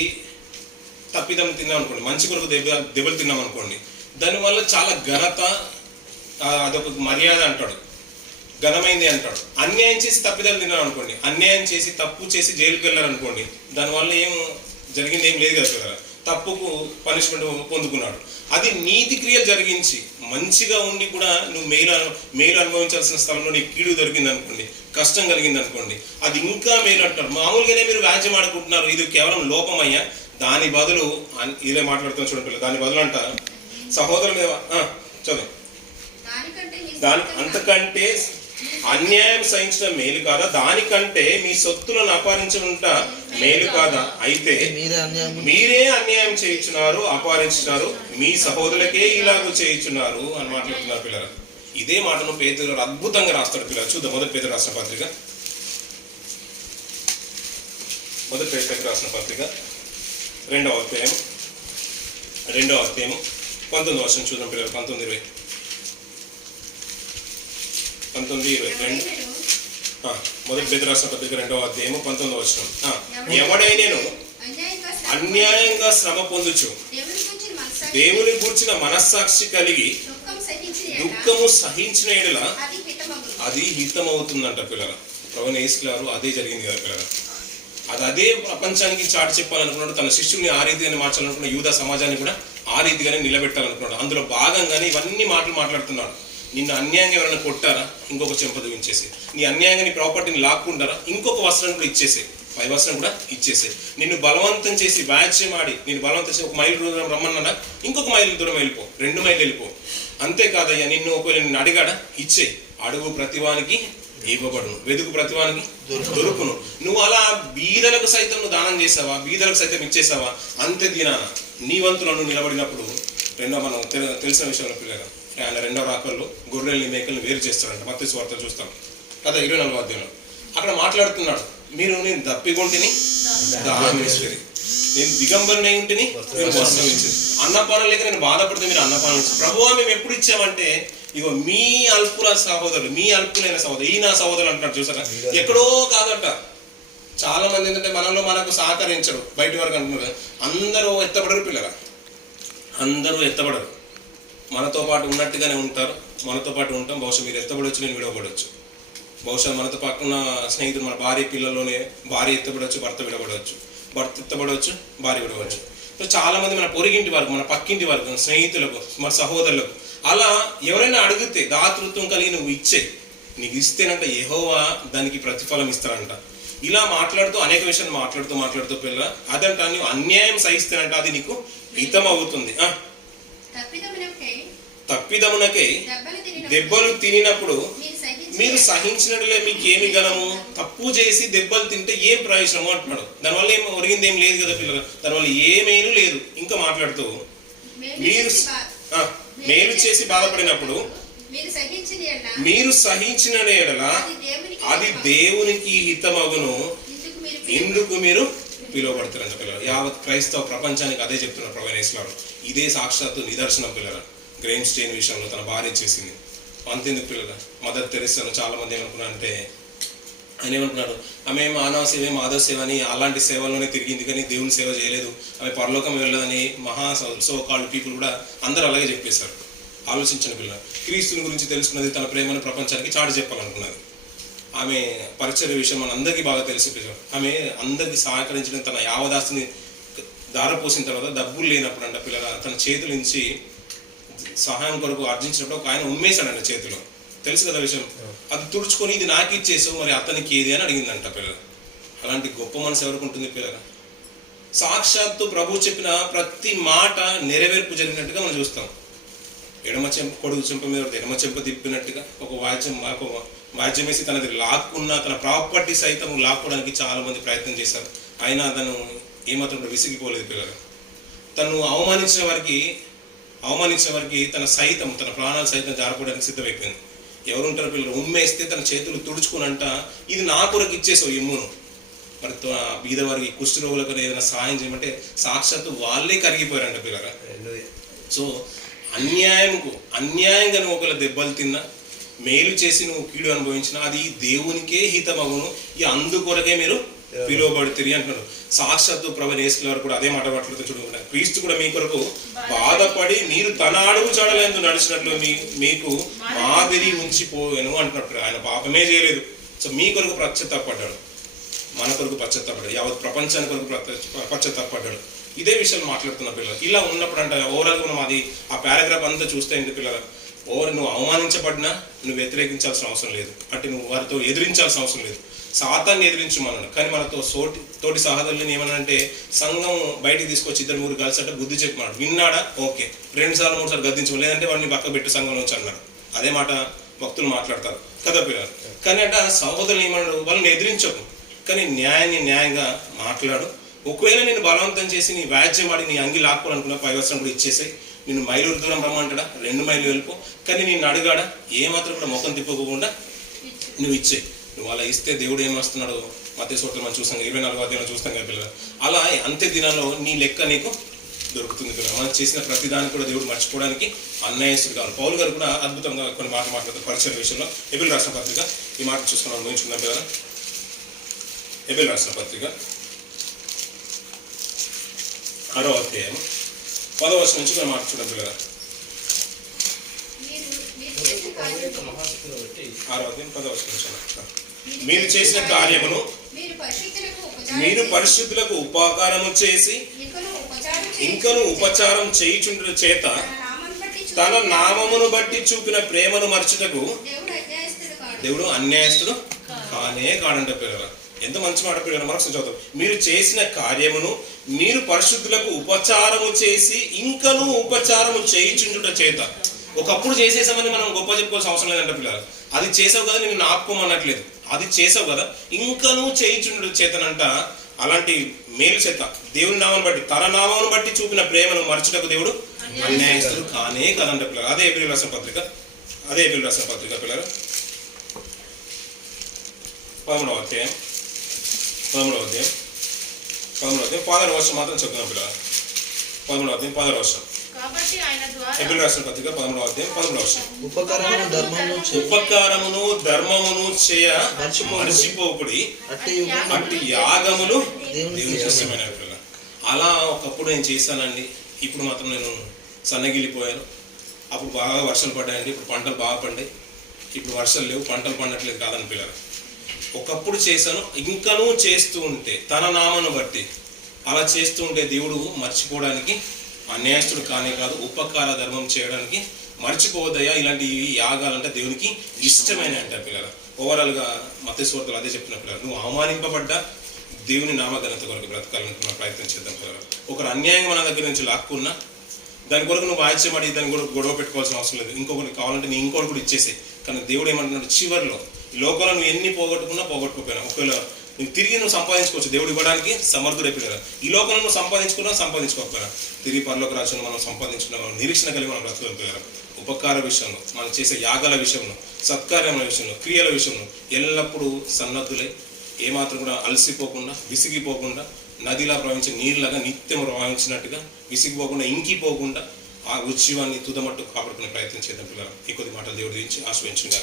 తప్పిదం తిన్నాం అనుకోండి, మంచి కొరకు దెబ్బలు తిన్నాం అనుకోండి, దానివల్ల చాలా ఘనత, అదొక మర్యాద అంటాడు, ఘనమైంది అంటాడు. అన్యాయం చేసి తప్పిదాలు తిన్నాం అనుకోండి, అన్యాయం చేసి తప్పు చేసి జైలుకి వెళ్ళారనుకోండి, దానివల్ల ఏం జరిగింది ఏం లేదు కదా పిల్లల. తప్పుకు పనిష్మెంట్ పొందుకున్నాడు. అది నీతి క్రియలు జరిగించి మంచిగా ఉండి కూడా నువ్వు మేలు అనుభవించాల్సిన స్థలంలో నీకు కీడు దొరికింది అనుకోండి, కష్టం కలిగింది అనుకోండి, అది ఇంకా మేలు అంటారు. మామూలుగానే మీరు వ్యాజ్యం ఆడుకుంటున్నారు, ఇది కేవలం లోపమయ్యా. దాని బదులు ఇదే మాట్లాడుతున్నా చూడండి పిల్లలు. దాని బదులు అంట సహోదరుల మీద చదువు అంతకంటే అన్యాయం సహించడం మేలు కాదా, దానికంటే మీ సొత్తులను అపహరించుట మేలు కాదా. అయితే మీరే అన్యాయం చేయించున్నారు, అపహరించున్నారు, మీ సహోదరులకే ఇలాగూ చేయించున్నారు అని మాట్లాడుతున్నారు పిల్లలు. ఇదే మాటను పేతురు అద్భుతంగా రాస్తాడు పిల్లలు. చూద్దాం 1 పేతురు రాసిన పత్రిక, 1 పేతురు రాసిన పత్రిక 2వ అధ్యాయం 19వ వచనం చూద్దాం పిల్లలు. 19:20 1 పేతురు రాసిన పత్రిక 2వ అధ్యాయం 19వ వచనం. ఎవడైనను అన్యాయంగా శ్రమ పొందుచు దేవుని గూర్చిన మనస్సాక్షి కలిగి దుఃఖము సహించిన యెడల అది హితమవుతుందంట పిల్లల. ప్రభువైన యేసు గారు అదే జరిగింది కదా పిల్లల. అదే ప్రపంచానికి చాటి చెప్పాలనుకున్నాడు. తన శిష్యుని ఆ రీతిగానే మార్చాలనుకున్న యూదా సమాజాన్ని కూడా ఆ రీతిగానే నిలబెట్టాలనుకున్నాడు. అందులో భాగంగానే ఇవన్నీ మాటలు మాట్లాడుతున్నాడు. నిన్ను అన్యాయంగా ఎవరైనా కొట్టారా, ఇంకొక చెంప దువించేసి. నీ అన్యాయంగా నీ ప్రాపర్టీని లాక్కుంటారా, ఇంకొక వస్త్రం కూడా ఇచ్చేసే, పై వస్త్రం కూడా ఇచ్చేసే. నిన్ను బలవంతం చేసి వ్యాజ్యం ఆడి నేను బలవంతం చేసి 1 మైలు దూరం రమ్మన్నా, ఇంకొక మైలు దూరం వెళ్ళిపో, 2 మైళ్ళు వెళ్ళిపో. అంతేకాదయ్యా, నిన్ను ఒకవేళ నిన్ను అడిగాడా, ఇచ్చే. అడుగు ప్రతివానికి ఇవ్వబడును, వెదుకు ప్రతివానికి దొరుకును. నువ్వు అలా బీదలకు సైతం నువ్వు దానం చేసావా, బీదలకు సైతం ఇచ్చేసావా, అంతే దినాన నీ వంతులో నువ్వు నిలబడినప్పుడు మనం తెలిసిన విషయంలో పిల్లగా ఆయన రెండవ రాకల్లో గొర్రెల్ని మేకల్ని వేరు చేస్తాడంట. మత్తయి సువార్తలో చూస్తాం కదా 24వ అధ్యాయంలో. అక్కడ మాట్లాడుతున్నాడు, మీరు నేను దప్పిగొంటిని దాహమేశ్వరి, నేను దిగంబరినై ఉంటిని మీరు వస్త్రం ఇచ్చింది, అన్నపానం లేక నేను బాధపడితే మీరు అన్నపానం ఇచ్చింది. ప్రభువా మేము ఎప్పుడు ఇచ్చామంటే ఇగో మీ అల్పుల సహోదరులు, మీ అల్పులైన సహోదరు, ఈ నా సహోదరులు అంటున్నాడు చూసారా. ఎక్కడో కాదంట. చాలా మంది ఏంటంటే మనలో మనకు సహకరించడు, బయట వరకు అంటున్నారు కదా. అందరూ ఎత్తబడరు పిల్లగా, అందరూ ఎత్తబడరు. మనతో పాటు ఉన్నట్టుగానే ఉంటారు, మనతో పాటు ఉంటాం. బహుశా మీరు ఎత్తబడవచ్చు, నేను విడవబడవచ్చు. బహుశా మనతో పక్కన స్నేహితులు, మన భార్య పిల్లల్లోనే భార్య ఎత్తబడవచ్చు, భర్త విడవబడవచ్చు, భర్త ఎత్తబడవచ్చు, భార్య విడవచ్చు. సో చాలా మంది మన పొరిగింటి వరకు, మన పక్కింటి వరకు, స్నేహితులకు, మన సహోదరులకు అలా ఎవరైనా అడిగితే దాతృత్వం కలిగి నువ్వు ఇచ్చే, నీకు ఇస్తేనంట యెహోవా దానికి ప్రతిఫలం ఇస్తానంట. ఇలా మాట్లాడుతూ అనేక విషయాలు మాట్లాడుతూ పిల్ల అదంట నువ్వు అన్యాయం సహిస్తేనంట అది నీకు హితం అవుతుంది. తప్పిదమునకై దెబ్బలు తినినప్పుడు మీరు సహించినట్లే మీకు ఏమి గలము, తప్పు చేసి దెబ్బలు తింటే ఏం ప్రయోజనము అంటున్నాడు. దానివల్ల ఏం ఒరిగింది ఏం లేదు కదా పిల్లలు, దానివల్ల ఏమేనూ లేదు. ఇంకా మాట్లాడుతూ మీరు మేలు చేసి బాధపడినప్పుడు మీరు సహించిన ఎడల అది దేవునికి హితమగును, ఇందుకు మీరు పిలువబడతారంట పిల్లలు. యావత్ క్రైస్తవ ప్రపంచానికి అదే చెప్తున్నారు ప్రభువైన యేసువారు. ఇదే సాక్షాత్తు నిదర్శనం పిల్లలు. గ్రెయిన్ స్టెయిన్ విషయంలో తన భార్య చేసింది. అంతెందుకు పిల్లలు, మదర్ తెరెసాను చాలా మంది ఏమనుకున్నారంటే, ఆయన ఏమంటున్నాడు, ఆమె మానవ సేవ మాధవ సేవ అని అలాంటి సేవల్లోనే తిరిగింది కానీ దేవుని సేవ చేయలేదు, ఆమె పరలోకం వెళ్ళదని సో కాల్డ్ పీపుల్ కూడా అందరూ అలాగే చెప్పేశారు. ఆలోచించిన పిల్ల క్రీస్తుని గురించి తెలుసుకున్నది, తన ప్రేమను ప్రపంచానికి చాటి చెప్పాలనుకున్నది. ఆమె పరిచర్య విషయం మన అందరికీ బాగా తెలిసి, ఆమె అందరికీ సహకరించడం, తన యావదాస్తిని దారపోసిన తర్వాత డబ్బులు లేనప్పుడు అంట పిల్లల తన చేతుల నుంచి సహాయం కొరకు ఆర్జించినప్పుడు ఒక ఆయన ఉమ్మేశాడంట చేతిలో. తెలుసు కదా విషయం. అది తుడుచుకొని ఇది నాకు ఇచ్చేసావు, మరి అతనికి ఏది అని అడిగిందంట పిల్లలు. అలాంటి గొప్ప మనసు ఎవరికి ఉంటుంది పిల్లల? సాక్షాత్తు ప్రభు చెప్పిన ప్రతి మాట నెరవేర్పు జరిగినట్టుగా మనం చూస్తాం. కొడుకు చెంప మీద ఎడమ చెంప తిప్పినట్టుగా ఒక వాద్యం వేసి తనది లాక్కున్న తన ప్రాపర్టీ సైతం లాక్కోవడానికి చాలా మంది ప్రయత్నం చేశారు. అయినా తను ఏమాత్రం కూడా విసిగిపోలేదు పిల్లలు. తను అవమానించిన వారికి తన ప్రాణాలు సైతం జారిపోవడానికి సిద్ధమైపోయింది. ఎవరుంటారు పిల్లలు? ఉమ్మేస్తే తన చేతులు తుడుచుకునంట ఇది నా కొరకు ఇచ్చేసావు ఇమ్మును. మరి బీదవారికి కుష్ఠరోగులకు ఏదైనా సహాయం చేయమంటే సాక్షాత్తు వాళ్ళే కరిగిపోయారంట పిల్లరా. సో అన్యాయంగా నువ్వు ఒకవేళ దెబ్బలు తిన్నా, మేలు చేసి నువ్వు కీడు అనుభవించినా అది దేవునికే హితమగును, ఈ అందుకొరకే మీరు పిలువబడితిరి అంటున్నాడు. సాక్షాత్తు ప్రభువైన యేసు వారు కూడా అదే మాట మాట్లాడుతూ చూడకుండా, క్రీస్తు కూడా మీ కొరకు బాధపడి మీరు తన అడుగు చాడలేందు నడిచినట్లు మీకు మాదిరి ఉంచిపోయాను అంటున్నట్టు. ఆయన పాపమే చేయలేదు. సో మీ కొరకు పశ్చాత్తాపడ్డాడు, మన కొరకు పశ్చాత్తాపడ్డాడు, యావత్ ప్రపంచానికి కొరకు పశ్చాత్తాపడ్డాడు. ఇదే విషయాలు మాట్లాడుతున్న పిల్లలు. ఇలా ఉన్నప్పుడు అంటే ఓవరాల్గా మనం అది ఆ పారాగ్రాఫ్ అంతా చూస్తే ఏంటి పిల్లలు, నువ్వు అవమానించబడినా నువ్వు వ్యతిరేకించాల్సిన అవసరం లేదు, అంటే నువ్వు వారితో ఎదిరించాల్సిన అవసరం లేదు. సాతాన్ని ఎదిరించమన్నాడు. కానీ మనతో తోటి సహోదరులని ఏమన్నాడంటే సంఘం బయటికి తీసుకొచ్చి 2-3 కలిసి బుద్ధి చెప్పమన్నాడు. విన్నాడా? ఓకే. 2 సార్లు 3 సార్లు గద్దించు, లేదంటే వాడిని పక్క పెట్టు సంఘం నుంచి అన్నాడు. అదే మాట భక్తులు మాట్లాడతారు కదా పిల్లలు. కానీ అంటే సహోదరులు ఏమన్నాడు, వాళ్ళని ఎదిరించకు, కానీ న్యాయంగా మాట్లాడు. ఒకవేళ నేను బలవంతం చేసి నీ వ్యాజ్యం వాడి నీ అంగి లాక్కోవాలనుకున్నా 5 వస్త్రం కూడా ఇచ్చేసాయి, నేను మైలు దూరం రమ్మంటాడా 2 మైళ్ళు వెళ్ళిపో, కానీ నేను అడిగాడా ఏమాత్రం కూడా ముఖం తిప్పుకోకుండా నువ్వు ఇచ్చే. నువ్వు అలా ఇస్తే దేవుడు ఏమొస్తున్నాడు మత్తయి సువార్తలో మనం చూస్తాం, 24వ అధ్యాయంలో చూస్తాం కదా పిల్లలు. అలా అంత్య దినాల్లో నీ లెక్క నీకు దొరుకుతుంది పిల్లలు. మనం చేసిన ప్రతి దాన్ని కూడా దేవుడు మర్చిపోవడానికి అన్యాయస్తుడు కావాలి. పౌలు గారు కూడా అద్భుతంగా కొన్ని మాటలు మాట్లాడతారు పరిచయ విషయంలో. హెబెలు రాసిన పత్రిక ఈ మాట చూసుకుని అనుభవించుకుందాం పిల్లలు. హెబెలు రాసిన పత్రిక 6వ అధ్యాయం 10వ వచనం నుంచి కొన్ని మాట చూడండి పిల్లలు. 6వ అధ్యాయం 10వ వచనం నుంచి, మీరు చేసిన కార్యమును మీరు పరిశుద్ధులకు ఉపకారము చేసి ఇంకను ఉపచారం చేయుచుండుట చేత తన నామమును బట్టి చూపిన ప్రేమను మర్చుటకు దేవుడు అన్యాయస్తుడు కాడంట పిల్లల. ఎంత మంచి మాట పిల్లలు. మరొకసారి చదువుతాం. మీరు చేసిన కార్యమును మీరు పరిశుద్ధులకు ఉపచారము చేసి ఇంకను ఉపచారము చేయుచుండుట చేత. ఒకప్పుడు చేసేసామని మనం గొప్ప చెప్పుకోవాల్సిన అవసరం లేదంట పిల్లలు. అది చేసావు కదా నేను ఆపుకోమనట్లేదు, అది చేసావు కదా ఇంకా నువ్వు చేయించుండు చేతనంట. అలాంటి మేలు చేత దేవుని నామను బట్టి తన నామను బట్టి చూపిన ప్రేమను మరచుటకు దేవుడు అన్యాయస్తుడు కానే కదంట పిల్లలు. అదే ఏప్రిల్ రాసిన పత్రిక పిల్లలు 13వ అధ్యాయం 16వ వర్షం మాత్రం చెప్తున్నాం పిల్లలు. 13వ అధ్యాయం 16వ వర్షం కాబట్టి ఆయన ద్వారా ఏప్రిల్ రాసిన పత్రిక 13వ అధ్యాయం 11వ వర్షం. ఉపకారమును ధర్మమును చేయ మర్చిపోకుడి, అట్టి యాగములు దేవునికి ఇష్టమైనవి పిల్లలు. అలా ఒకప్పుడు నేను చేశానండి, ఇప్పుడు మాత్రం నేను సన్నగిలిపోయాను. అప్పుడు బాగా వర్షాలు పడ్డాయండి, ఇప్పుడు పంటలు బాగా పండాయి. ఇప్పుడు వర్షాలు లేవు, పంటలు పండట్లేదు కాదని పిల్లలు. ఒకప్పుడు చేశాను, ఇంకనూ చేస్తూ ఉంటే తన నామను బట్టి అలా చేస్తూ ఉంటే దేవుడు మర్చిపోవడానికి అన్యాయస్తుడు కానే కాదు, ఉపకార ధర్మం చేయడానికి మర్చిపోవద్దయ్యా. ఇలాంటి యాగాలంటే దేవునికి ఇష్టమైన అంట పిల్లలు. ఓవరాల్గా మత్తయి సువార్తలో అదే చెప్తున్న పిల్లలు. నువ్వు అవమానింపబడ్డా దేవుని నామఘనత కొరకు బ్రతకాలనుకున్న ప్రయత్నం చేద్దాం పిల్లలు. ఒకరు అన్యాయంగా మన దగ్గర నుంచి లాక్కున్నా దాని కొరకు నువ్వు ఆశ్చర్యపడి దాని కొరకు గొడవ పెట్టుకోవాల్సిన అవసరం లేదు. ఇంకొకటి కావాలంటే నీ ఇంకోటి కూడా ఇచ్చేసే. కానీ దేవుడు ఏమంటున్నాడు, చివరిలో ఈ లోకంలో నువ్వు ఎన్ని పోగొట్టుకున్నా పోగొట్టుకోపోయినా ఒకవేళ నువ్వు తిరిగి నువ్వు సంపాదించుకోవచ్చు, దేవుడు ఇవ్వడానికి సమర్థుడే పిల్లలు. ఈ లోకంలో నువ్వు సంపాదించుకోకపోయినా తిరిగి పరలోక రాజ్యంలో మనం సంపాదించుకున్న నిరీక్షణ కలిగి మనం బ్రతుకుతాం పిల్లలు. ఉపకార విషయంలో, మనం చేసే యాగాల విషయంలో, సత్కార్యముల విషయంలో, క్రియల విషయంలో ఎల్లప్పుడూ సన్నద్ధులై ఏమాత్రం కూడా అలసిపోకుండా విసిగిపోకుండా నదిలా ప్రవహించే నీళ్ళగా నిత్యం ప్రవహించినట్టుగా విసిగిపోకుండా ఇంకిపోకుండా ఆ ఉత్సవాన్ని తుదమట్టు కాపాడుకునే ప్రయత్నం చేద్దాం పిల్లలు. ఈ కొద్ది మాటలు దేవుడు గురించి ఆశ్రయించుగా.